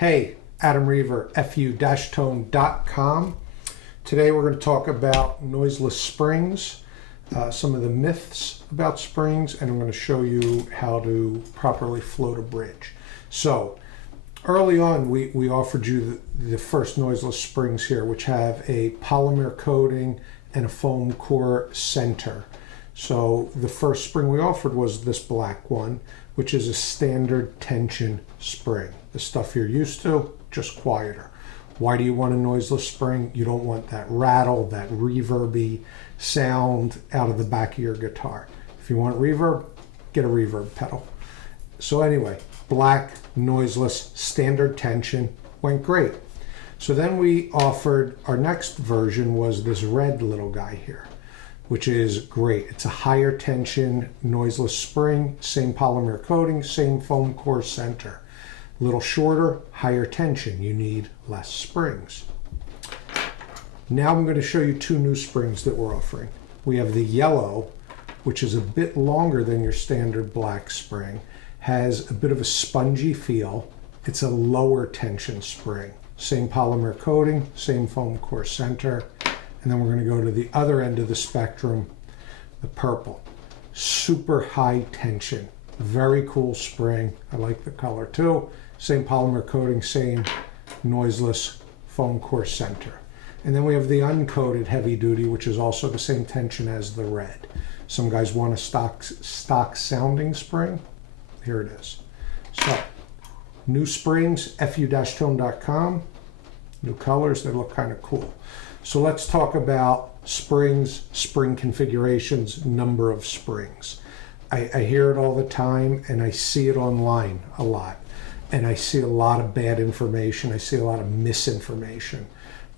Hey, Adam Reaver, fu-tone.com. Today we're going to talk about Noiseless Springs, some of the myths about springs, and I'm going to show you how to properly float a bridge. So, early on we offered you the first Noiseless Springs here, which have a polymer coating and a foam core center. So the first spring we offered was this black one, which is a standard tension spring. The stuff you're used to, just quieter. Why do you want a noiseless spring? You don't want that rattle, that reverby sound out of the back of your guitar. If you want reverb, get a reverb pedal. So anyway, black, noiseless, standard tension, went great. So then we offered, our next version was this red little guy here, which is great. It's a higher tension, noiseless spring, same polymer coating, same foam core center. A little shorter, higher tension. You need less springs. Now I'm going to show you two new springs that we're offering. We have the yellow, which is a bit longer than your standard black spring, has a bit of a spongy feel. It's a lower tension spring. Same polymer coating, same foam core center. And then we're going to go to the other end of the spectrum, the purple. Super high tension. Very cool spring. I like the color too. Same polymer coating, same noiseless foam core center. And then we have the uncoated heavy duty, which is also the same tension as the red. Some guys want a stock sounding spring. Here it is. So, new springs, fu-tone.com. New colors, they look kind of cool. So let's talk about springs, spring configurations, number of springs. I hear it all the time and I see it online a lot. And I see a lot of bad information. I see a lot of misinformation.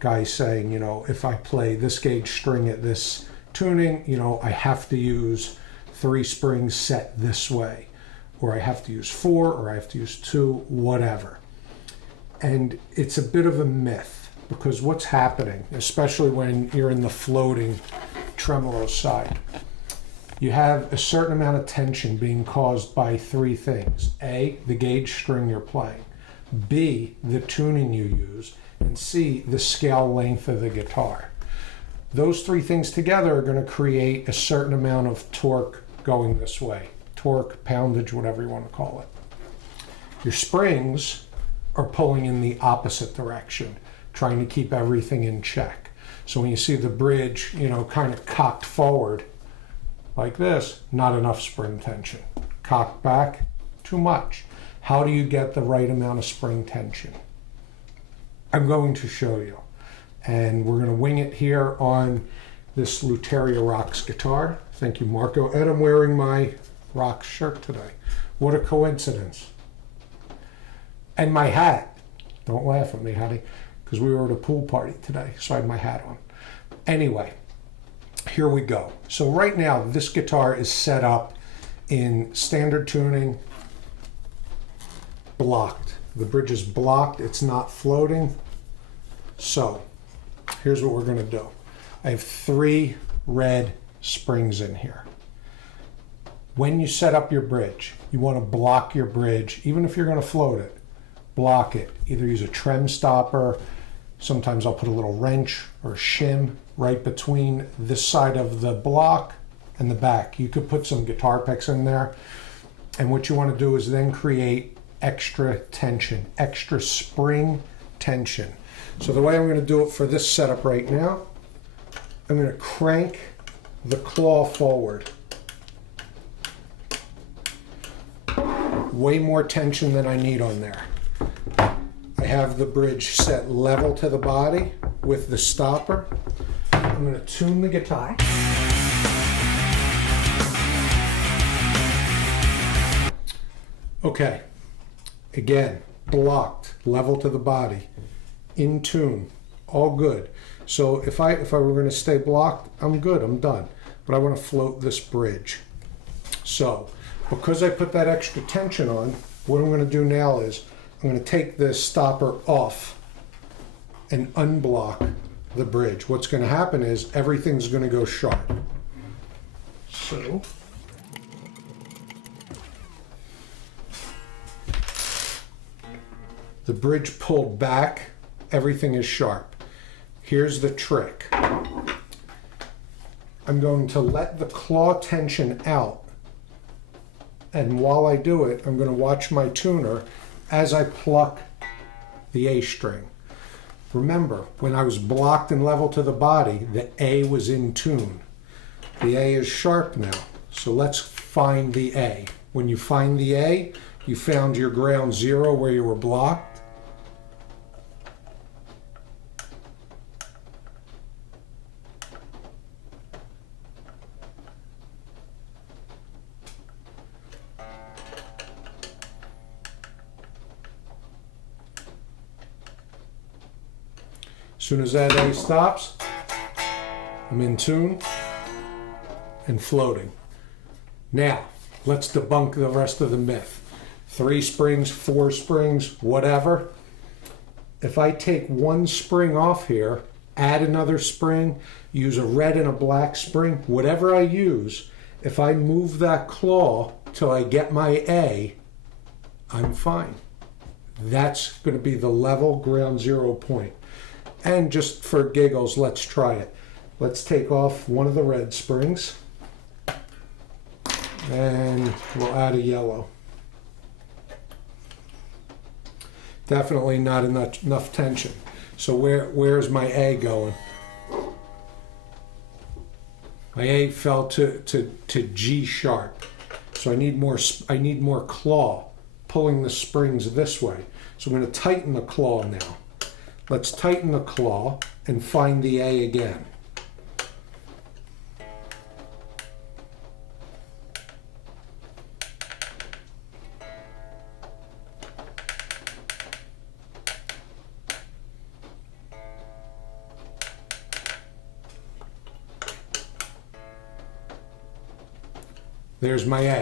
Guys saying, you know, if I play this gauge string at this tuning, you know, I have to use 3 springs set this way. Or I have to use 4, or I have to use 2, whatever. And it's a bit of a myth, because what's happening, especially when you're in the floating tremolo side, you have a certain amount of tension being caused by 3 things. A, the gauge string you're playing. B, the tuning you use. And C, the scale length of the guitar. Those 3 things together are going to create a certain amount of torque going this way. Torque, poundage, whatever you want to call it. Your springs are pulling in the opposite direction, trying to keep everything in check. So when you see the bridge, you know, kind of cocked forward like this, not enough spring tension. Cocked back, too much. How do you get the right amount of spring tension? I'm going to show you. And we're going to wing it here on this Luteria Rocks guitar. Thank you, Marco. And I'm wearing my Rock shirt today. What a coincidence. And my hat. Don't laugh at me, honey, because we were at a pool party today, so I had my hat on. Anyway, here we go. So right now, this guitar is set up in standard tuning, blocked. The bridge is blocked. It's not floating. So here's what we're going to do. I have 3 red springs in here. When you set up your bridge, you want to block your bridge, even if you're going to float it. Block it. Either use a trem stopper. Sometimes I'll put a little wrench or shim right between this side of the block and the back. You could put some guitar picks in there. And what you want to do is then create extra tension, extra spring tension. So the way I'm going to do it for this setup right now, I'm going to crank the claw forward. Way more tension than I need on there. I have the bridge set level to the body with the stopper. I'm going to tune the guitar. Okay, again, blocked, level to the body, in tune, all good. So if I were going to stay blocked, I'm good, I'm done. But I want to float this bridge. So, because I put that extra tension on, what I'm going to do now is I'm going to take this stopper off and unblock the bridge. What's going to happen is everything's going to go sharp. So The bridge pulled back, everything is sharp. Here's the trick. I'm going to let the claw tension out, and while I do it, I'm going to watch my tuner as I pluck the A string. Remember, when I was blocked and level to the body, the A was in tune. The A is sharp now, so let's find the A. When you find the A, you found your ground zero where you were blocked. As soon as that A stops, I'm in tune and floating. Now, let's debunk the rest of the myth. 3 springs, 4 springs, whatever. If I take one spring off here, add another spring, use a red and a black spring, whatever I use, if I move that claw till I get my A, I'm fine. That's going to be the level ground zero point. And just for giggles, let's try it. Let's take off one of the red springs and we'll add a yellow. Definitely not enough tension. So where's my A going? My A fell to G sharp. So I need more claw pulling the springs this way. So I'm going to tighten the claw now. Let's tighten the claw and find the A again. There's my A.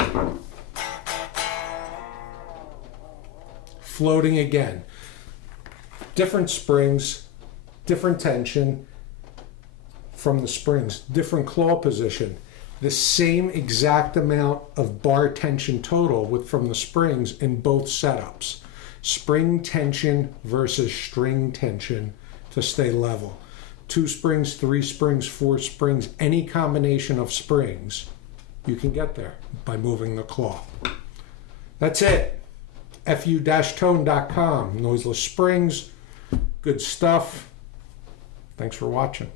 Floating again. Different springs, different tension from the springs, different claw position. The same exact amount of bar tension total from the springs in both setups. Spring tension versus string tension to stay level. 2 springs, 3 springs, 4 springs, any combination of springs, you can get there by moving the claw. That's it. fu-tone.com, Noiseless Springs. Good stuff. Thanks for watching.